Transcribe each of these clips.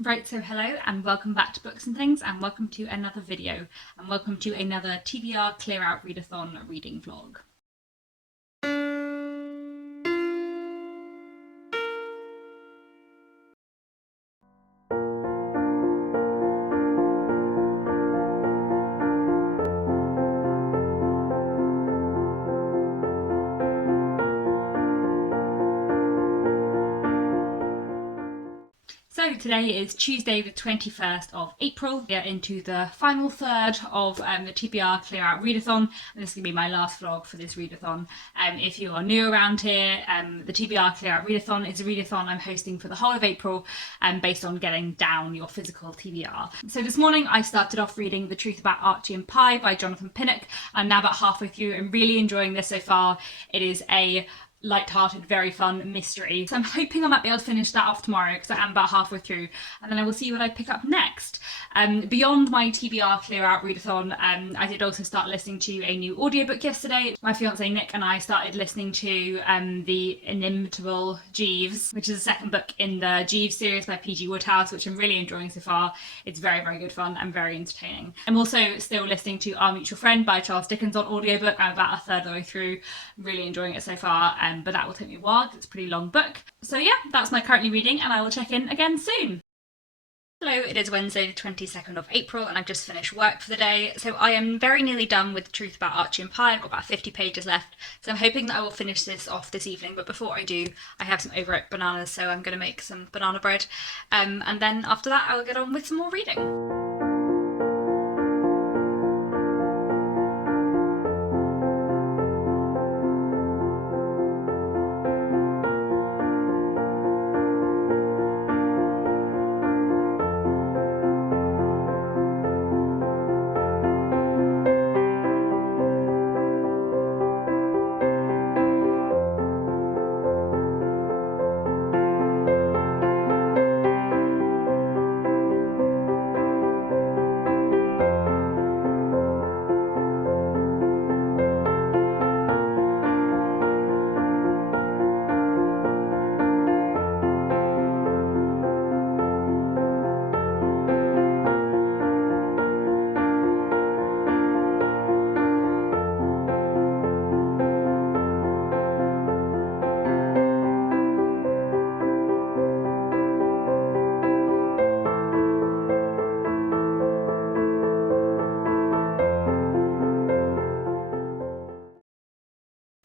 Right, so hello and welcome back to Books and Things, and welcome to another video, and welcome to another TBR Clear Out Readathon reading vlog. So today is Tuesday the 21st of April. We are into the final third of the TBR Clear Out Readathon, and this is going to be my last vlog for this readathon. If you are new around here, the TBR Clear Out Readathon is a readathon I'm hosting for the whole of April, based on getting down your physical TBR. So this morning I started off reading The Truth About Archie and Pye by Jonathan Pinnock. I'm now about halfway through and really enjoying this so far. It is a light-hearted, very fun mystery. So I'm hoping I might be able to finish that off tomorrow because I am about halfway through, and then I will see what I pick up next. Beyond my TBR Clear Out Readathon, I did also start listening to a new audiobook yesterday. My fiance Nick and I started listening to The Inimitable Jeeves, which is the second book in the Jeeves series by P.G. Wodehouse, which I'm really enjoying so far. It's very, very good fun and very entertaining. I'm also still listening to Our Mutual Friend by Charles Dickens on audiobook. I'm about a third of the way through. I'm really enjoying it so far. But that will take me a while because it's a pretty long book. So yeah, that's my currently reading, and I will check in again soon. Hello, it is Wednesday the 22nd of April and I've just finished work for the day. So I am very nearly done with The Truth About Archie and Pye. I've got about 50 pages left. So I'm hoping that I will finish this off this evening, but before I do, I have some overripe bananas, so I'm going to make some banana bread. And then after that, I will get on with some more reading.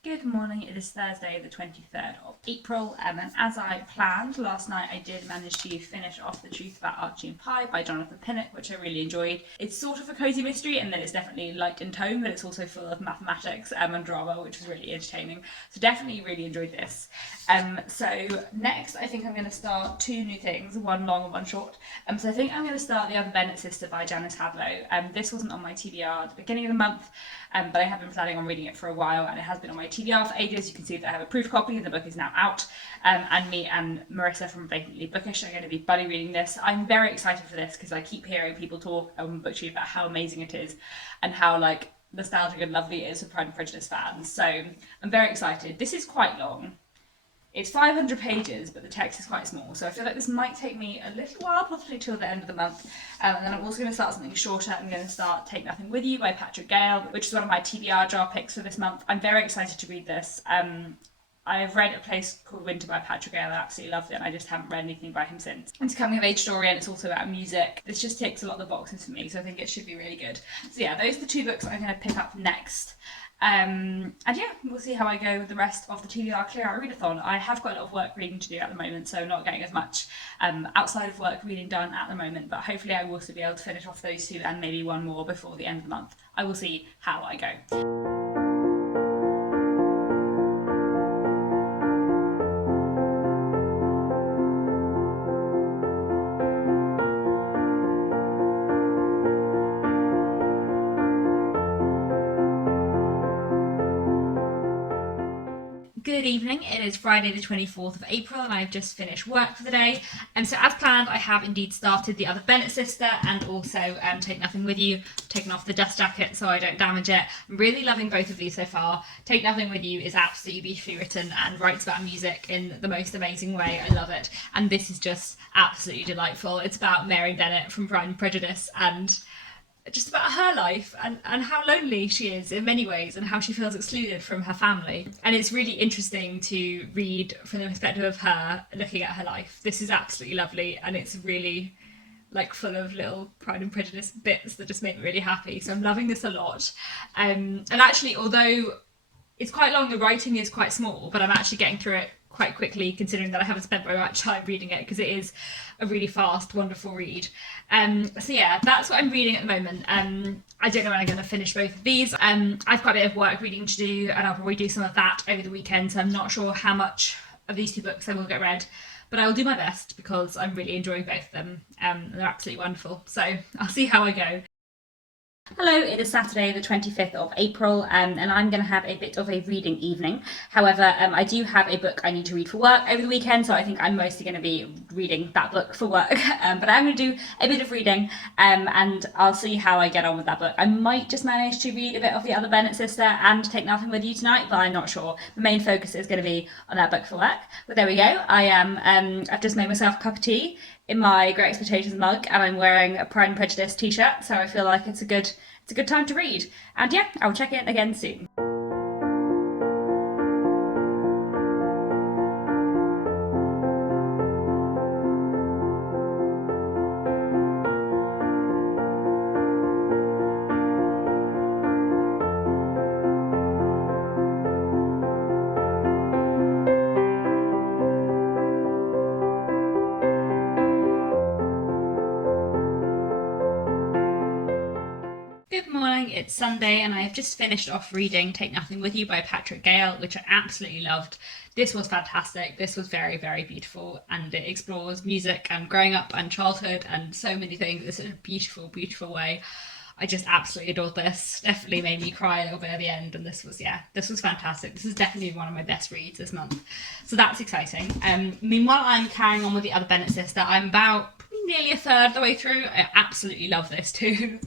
Good morning, it is Thursday the 23rd of April, and as I planned last night I did manage to finish off The Truth About Archie and Pye by Jonathan Pinnock, which I really enjoyed. It's sort of a cosy mystery and then it's definitely light in tone, but it's also full of mathematics and drama, which was really entertaining. So definitely really enjoyed this. So next I think I'm going to start two new things, one long and one short. So I think I'm going to start The Other Bennet Sister by Janice Hadlow. This wasn't on my TBR at the beginning of the month, but I have been planning on reading it for a while and it has been on my TBR for ages. You can see that I have a proof copy and the book is now out. And me and Marissa from Blatantly Bookish are going to be buddy reading this. I'm very excited for this because I keep hearing people talk on BookTube about how amazing it is and how like nostalgic and lovely it is for Pride and Prejudice fans. So I'm very excited. This is quite long. It's 500 pages, but the text is quite small, so I feel like this might take me a little while, possibly till the end of the month. And then I'm also going to start something shorter. I'm going to start Take Nothing With You by Patrick Gale, which is one of my TBR jar picks for this month. I'm very excited to read this. I've read A Place Called Winter by Patrick Gale. I absolutely loved it, and I just haven't read anything by him since. It's a coming of age story, and it's also about music. This just ticks a lot of the boxes for me, so I think it should be really good. So yeah, those are the two books I'm going to pick up next. And yeah, we'll see how I go with the rest of the TBR Clear Out Readathon. I have got a lot of work reading to do at the moment, so not getting as much outside of work reading done at the moment, but hopefully I will also be able to finish off those two and maybe one more before the end of the month. I will see how I go. Good evening. It is Friday the 24th of April and I've just finished work for the day. So as planned, I have indeed started The Other Bennett Sister and also Take Nothing With You, taken off the dust jacket so I don't damage it. I'm really loving both of these so far. Take Nothing With You is absolutely beautifully written and writes about music in the most amazing way. I love it. And this is just absolutely delightful. It's about Mary Bennett from Pride and Prejudice and just about her life and how lonely she is in many ways and how she feels excluded from her family. And it's really interesting to read from the perspective of her looking at her life. This is absolutely lovely and it's really like full of little Pride and Prejudice bits that just make me really happy. So I'm loving this a lot. And actually, although it's quite long, the writing is quite small, but I'm actually getting through it quite quickly considering that I haven't spent very much time reading it because it is a really fast, wonderful read. So yeah, that's what I'm reading at the moment. I don't know when I'm going to finish both of these. I've got a bit of work reading to do and I'll probably do some of that over the weekend, so I'm not sure how much of these two books I will get read, but I will do my best because I'm really enjoying both of them. They're absolutely wonderful, so I'll see how I go. Hello, it is Saturday the 25th of April and I'm going to have a bit of a reading evening. However, I do have a book I need to read for work over the weekend, so I think I'm mostly going to be reading that book for work. But I'm going to do a bit of reading and I'll see how I get on with that book. I might just manage to read a bit of The Other Bennett Sister and Take Nothing With You tonight, but I'm not sure. The main focus is going to be on that book for work. But there we go. I've just made myself a cup of tea in my Great Expectations mug and I'm wearing a Pride and Prejudice t-shirt, so I feel like it's a good time to read. And yeah, I'll check in again soon. Good morning, it's Sunday and I have just finished off reading Take Nothing With You by Patrick Gale, which I absolutely loved. This was fantastic, this was very, very beautiful and it explores music and growing up and childhood and so many things in a beautiful, beautiful way. I just absolutely adored this. Definitely made me cry a little bit at the end and this was fantastic. This is definitely one of my best reads this month. So that's exciting. Meanwhile, I'm carrying on with The Other Bennett Sister. I'm about nearly a third of the way through. I absolutely love this too.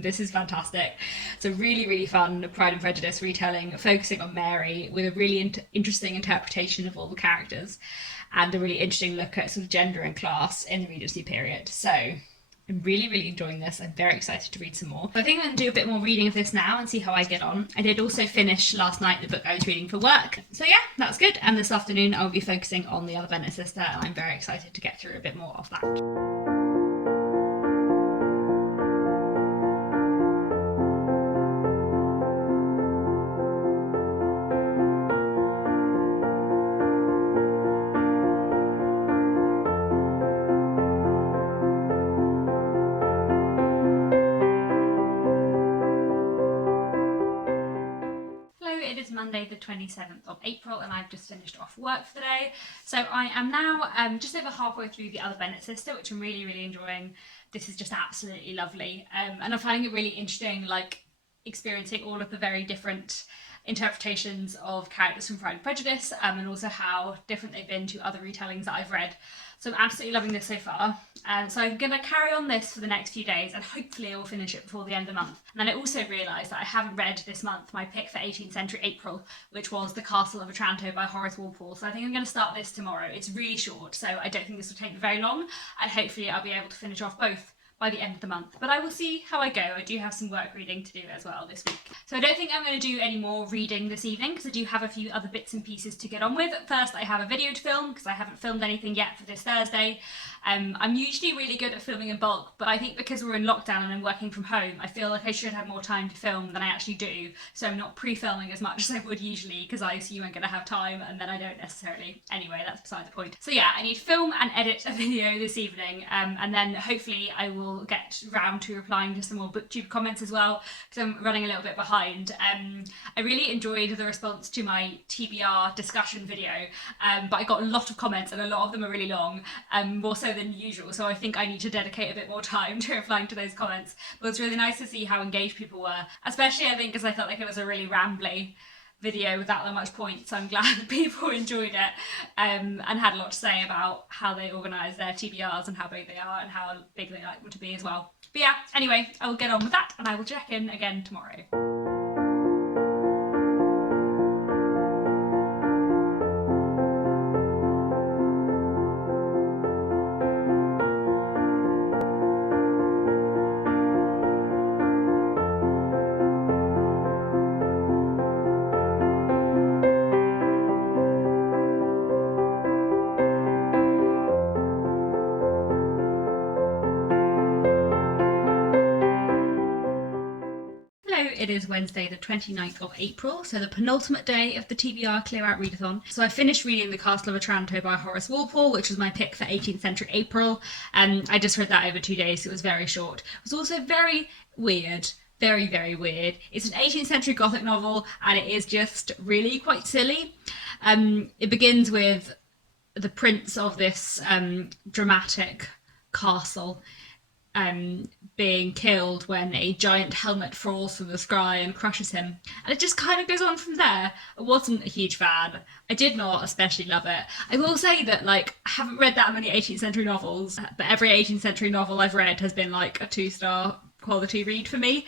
This is fantastic. It's a really, really fun Pride and Prejudice retelling, focusing on Mary with a really interesting interpretation of all the characters and a really interesting look at sort of gender and class in the Regency period. So I'm really, really enjoying this. I'm very excited to read some more. So I think I'm going to do a bit more reading of this now and see how I get on. I did also finish last night the book I was reading for work. So yeah, that's good. And this afternoon I'll be focusing on The Other Bennett Sister and I'm very excited to get through a bit more of that. It is Monday the 27th of April and I've just finished off work for the day. So I am now just over halfway through The Other Bennett Sister, which I'm really, really enjoying. This is just absolutely lovely and I'm finding it really interesting, like experiencing all of the very different interpretations of characters from Pride and Prejudice and also how different they've been to other retellings that I've read. So I'm absolutely loving this so far. So I'm going to carry on this for the next few days and hopefully I will finish it before the end of the month. And then I also realised that I haven't read this month my pick for 18th century April, which was The Castle of Otranto by Horace Walpole. So I think I'm going to start this tomorrow. It's really short, so I don't think this will take very long. And hopefully I'll be able to finish off both by the end of the month, but I will see how I go. I do have some work reading to do as well this week. So I don't think I'm going to do any more reading this evening because I do have a few other bits and pieces to get on with. First, I have a video to film because I haven't filmed anything yet for this Thursday. I'm usually really good at filming in bulk, but I think because we're in lockdown and I'm working from home, I feel like I should have more time to film than I actually do. So I'm not pre-filming as much as I would usually because I assume I'm going to have time and then I don't necessarily. Anyway, that's beside the point. So yeah, I need to film and edit a video this evening and then hopefully I will get round to replying to some more booktube comments as well because I'm running a little bit behind. I really enjoyed the response to my TBR discussion video, but I got a lot of comments and a lot of them are really long, more so than usual, so I think I need to dedicate a bit more time to replying to those comments. But it's really nice to see how engaged people were, especially I think because I felt like it was a really rambly video without that much point, so I'm glad that people enjoyed it and had a lot to say about how they organise their TBRs and how big they are and how big they like them to be as well. But yeah, anyway, I will get on with that and I will check in again tomorrow. It is Wednesday the 29th of April, so the penultimate day of the TBR Clear Out Readathon. So I finished reading The Castle of Otranto by Horace Walpole, which was my pick for 18th century April, and I just read that over 2 days, so it was very short. It was also very weird. Very, very weird. It's an 18th century Gothic novel and it is just really quite silly. It begins with the prince of this dramatic castle being killed when a giant helmet falls from the sky and crushes him. And it just kind of goes on from there. I wasn't a huge fan. I did not especially love it. I will say that, like, I haven't read that many 18th century novels, but every 18th century novel I've read has been like a 2-star quality read for me.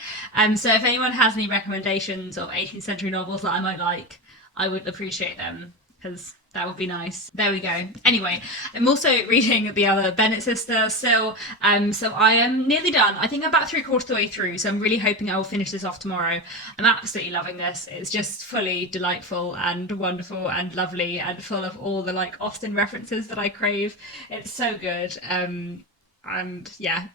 So if anyone has any recommendations of 18th century novels that I might like, I would appreciate them, because that would be nice. There we go. Anyway, I'm also reading the other Bennet sister still, so I am nearly done. I think I'm about 3/4 of the way through, so I'm really hoping I will finish this off tomorrow. I'm absolutely loving this. It's just fully delightful and wonderful and lovely and full of all the like Austen references that I crave. It's so good, and yeah.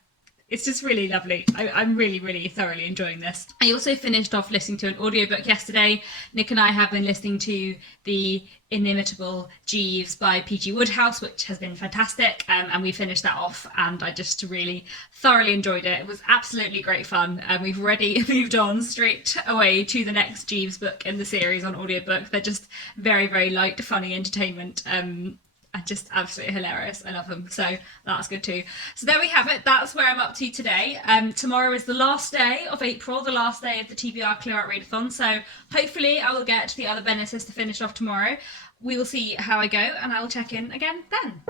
It's just really lovely. I'm really, really thoroughly enjoying this. I also finished off listening to an audiobook yesterday. Nick and I have been listening to The Inimitable Jeeves by P.G. Wodehouse, which has been fantastic. And we finished that off and I just really thoroughly enjoyed it. It was absolutely great fun. And we've already moved on straight away to the next Jeeves book in the series on audiobook. They're just very, very light, funny entertainment. And just absolutely hilarious. I love them. So that's good too. So there we have it. That's where I'm up to today. Tomorrow is the last day of April, the last day of the TBR Clear Out Readathon. So hopefully I will get the other Bennet to finish off tomorrow. We will see how I go and I will check in again then.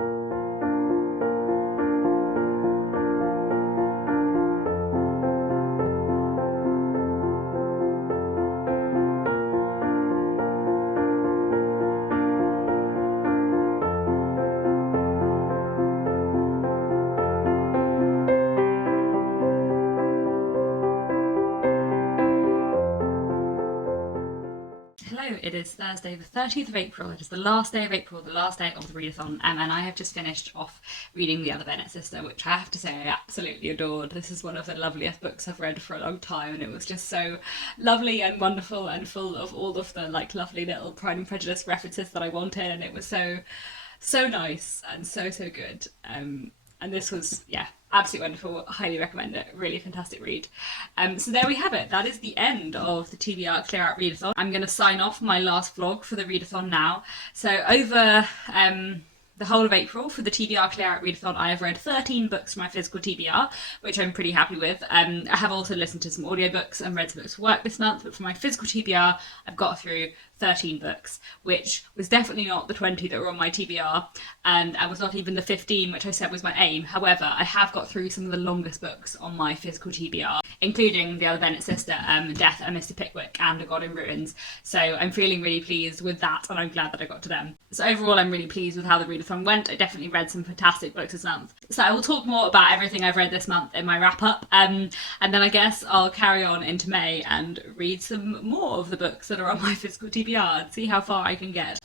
It is Thursday the 30th of April. It is the last day of April, the last day of the readathon, and I have just finished off reading The Other Bennet Sister, which I have to say I absolutely adored. This is one of the loveliest books I've read for a long time, and it was just so lovely and wonderful and full of all of the like lovely little Pride and Prejudice references that I wanted, and it was so nice and so good. And this was, yeah, absolutely wonderful. Highly recommend it. Really fantastic read. So there we have it. That is the end of the TBR Clear Out Readathon. I'm going to sign off my last vlog for the readathon now. So over the whole of April for the TBR Clear Out Readathon, I have read 13 books for my physical TBR, which I'm pretty happy with. I have also listened to some audiobooks and read some books for work this month, but for my physical TBR, I've got through 13 books, which was definitely not the 20 that were on my TBR, and I was not even the 15, which I said was my aim. However, I have got through some of the longest books on my physical TBR, including The Other Bennet Sister, Death and Mr. Pickwick, and A God in Ruins. So I'm feeling really pleased with that, and I'm glad that I got to them. So overall, I'm really pleased with how the readathon went. I definitely read some fantastic books this month. So I will talk more about everything I've read this month in my wrap up, and then I guess I'll carry on into May and read some more of the books that are on my physical TBR and see how far I can get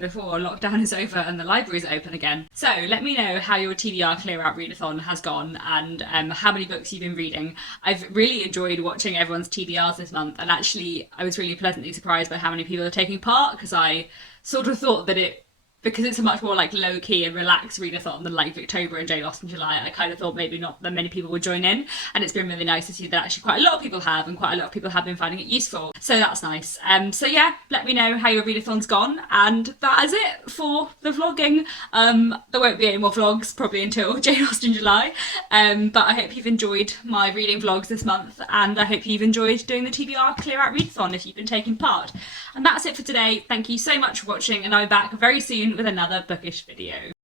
before lockdown is over and the libraries open again. So let me know how your TBR Clear Out Readathon has gone and how many books you've been reading. I've really enjoyed watching everyone's TBRs this month, and actually I was really pleasantly surprised by how many people are taking part, because I sort of thought that it because it's a much more like low-key and relaxed readathon than like October and Jane Austen July, I kind of thought maybe not that many people would join in, and it's been really nice to see that actually quite a lot of people have, and quite a lot of people have been finding it useful. So that's nice. So yeah, let me know how your readathon's gone, and that is it for the vlogging. There won't be any more vlogs probably until Jane Austen July, but I hope you've enjoyed my reading vlogs this month, and I hope you've enjoyed doing the TBR Clear Out Readathon if you've been taking part. And that's it for today. Thank you so much for watching, and I'll be back very soon with another bookish video.